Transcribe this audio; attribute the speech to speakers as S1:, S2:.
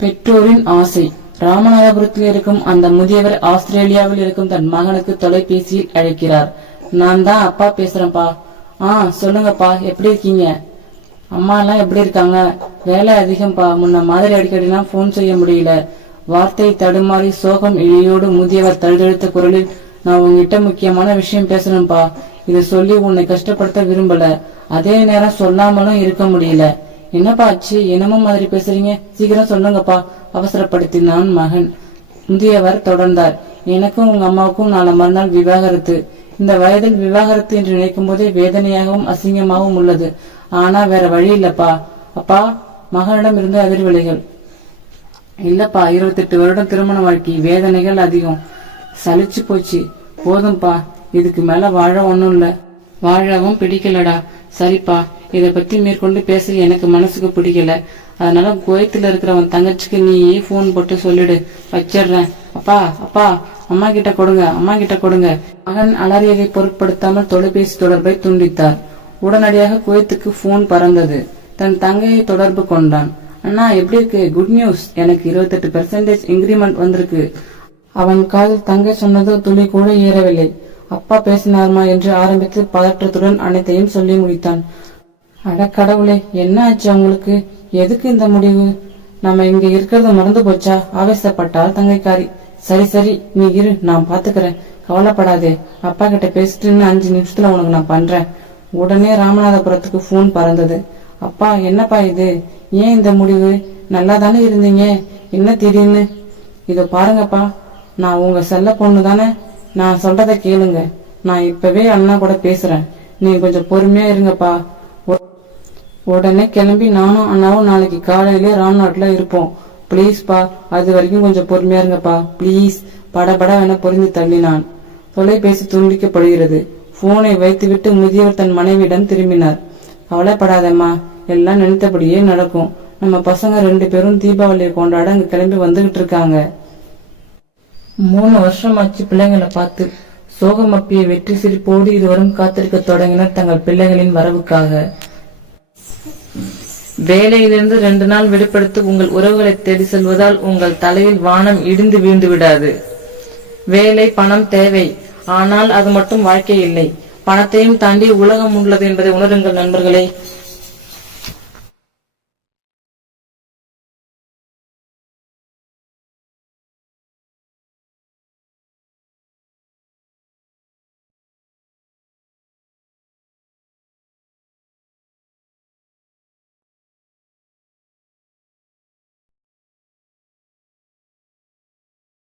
S1: பெற்றோரின் ஆசை. ராமநாதபுரத்தில் இருக்கும் அந்த முதியவர் ஆஸ்திரேலியாவில் இருக்கும் தன் மகனுக்கு தொலைபேசியில் அழைக்கிறார். நான் தான் அப்பா பேசுறேன்ப்பா. ஆ சொல்லுங்கப்பா. எப்படி இருக்கீங்க? அம்மாலாம் எப்படி இருக்காங்க? வேலை அதிகம்ப்பா. முன்ன மாதிரி அடிக்கடிலாம் ஃபோன் செய்ய முடியல. வார்த்தை தடுமாறி சோகம் இழையோடு முதியவர் தழுதழுத்த குரலில் நான் உங்ககிட்ட முக்கியமான விஷயம் பேசணும்ப்பா. இதை சொல்லி உன்னை கஷ்டப்படுத்த விரும்பல. அதே நேரம் சொல்லாமலும் இருக்க முடியல. என்னப்பா ஆச்சு? என்னமோ மாதிரி பேசுறீங்க? சீக்கிரம் சொல்லுங்கப்பா. அவசரப்படுத்தினான் மகன். முதியவர் தொடர்ந்தார். எனக்கும் உங்க அம்மாவுக்கும் நாளை மறுநாள் விவாகரத்து. இந்த வயதில் விவாகரத்து என்று நினைக்கும் போதே வேதனையாகவும் அசிங்கமாகவும் உள்ளது. ஆனா வேற வழி இல்லப்பா. அப்பா மகனிடம் இருந்து அதிர்வலைகள். இல்லப்பா இருபத்தெட்டு வருடம் திருமண வாழ்க்கை. வேதனைகள் அதிகம். சலிச்சு போச்சு. போதும்பா. இதுக்கு மேல வாழ ஒண்ணும் இல்ல. வாழவும் பிடிக்கலடா. சரிப்பா. இதை பத்தி மேற்கொண்டு பேச எனக்கு மனசுக்கு பிடிக்கல. அதனால குவைத்துல இருக்கிறவன் தங்கச்சிக்கு நீயே போன் போட்டு சொல்லிடு. வச்சிடுறேன். அப்பா அப்பா அம்மா கிட்ட கொடுங்க அம்மா கிட்ட கொடுங்க. மகன் அலறியதை பொருட்படுத்தாமல் தொலைபேசி தொடர்பை துண்டித்தார். உடனடியாக குவைத்துக்கு போன் பறந்தது. தன் தங்கையை தொடர்பு கொண்டான். அண்ணா எப்படி இருக்கு? குட் நியூஸ் எனக்கு இருபத்தெட்டு பெர்சன்டேஜ் இன்க்ரிமெண்ட் வந்திருக்கு. அவன் காதில் தங்கை சொன்னது துளி கூட ஏறவில்லை. அப்பா பேசினார்மா? என்று ஆரம்பித்து பதற்றத்துடன் அனைத்தையும் சொல்லி முடித்தான். அட கடவுளே என்ன ஆச்சு அவங்களுக்கு? எதுக்கு இந்த முடிவு? நம்ம இங்க இருக்கிறது மறந்து போச்சா? ஆவேசப்பட்டாள் தங்கைக்காரி. சரி சரி நீ இரு நான் பாத்துக்கிறேன். கவலைப்படாதே. அப்பா கிட்ட பேசிட்டுன்னு அஞ்சு நிமிஷத்துல உனக்கு நான் பண்றேன். உடனே ராமநாதபுரத்துக்கு போன் பறந்தது. அப்பா என்னப்பா இது? ஏன் இந்த முடிவு? நல்லா தானே இருந்தீங்க? என்ன திடீர்னு? இதோ பாருங்கப்பா நான் உங்க செல்ல பொண்ணு தானே? நான் சொல்றதை கேளுங்க. நான் இப்பவே அண்ணா கூட பேசுறேன். நீங்க கொஞ்சம் பொறுமையா இருங்கப்பா. உடனே கிளம்பி நானும் அண்ணாவும் நாளைக்கு காலையில ராம்நாட்ல இருப்போம். ப்ளீஸ்ப்பா அது வரைக்கும் கொஞ்சம் பொறுமையா இருங்கப்பா. ப்ளீஸ் படபட என பொறிந்து தள்ளினான். தொலைபேசி துண்டிக்கப்படுகிறது. போனை வைத்துவிட்டு முதியவர் தன் மனைவியிடம் திரும்பினார். கவலைப்படாதம்மா எல்லாம் நினைத்தபடியே நடக்கும். நம்ம பசங்க ரெண்டு பேரும் தீபாவளியை கொண்டாட அங்க கிளம்பி வந்துகிட்டு இருக்காங்க. மூணு வருஷமாச்சு பிள்ளைங்களை பார்த்து. சோகமப்பிய வெற்றி சிரிப்போடு இருவரும் காத்திருக்க தொடங்கினர் தங்கள் பிள்ளைகளின் வரவுக்காக. வேலையிலிருந்து ரெண்டு நாள் விடுபடுத்து உங்கள் உறவுகளை தேடி செல்வதால் உங்கள் தலையில் வானம் இடிந்து வீழ்ந்து விடாது. வேலை பணம் தேவை. ஆனால் அது மட்டும் வாழ்க்கை இல்லை. பணத்தையும் தாண்டி உலகம் உள்ளது என்பதை உணருங்கள் நண்பர்களே.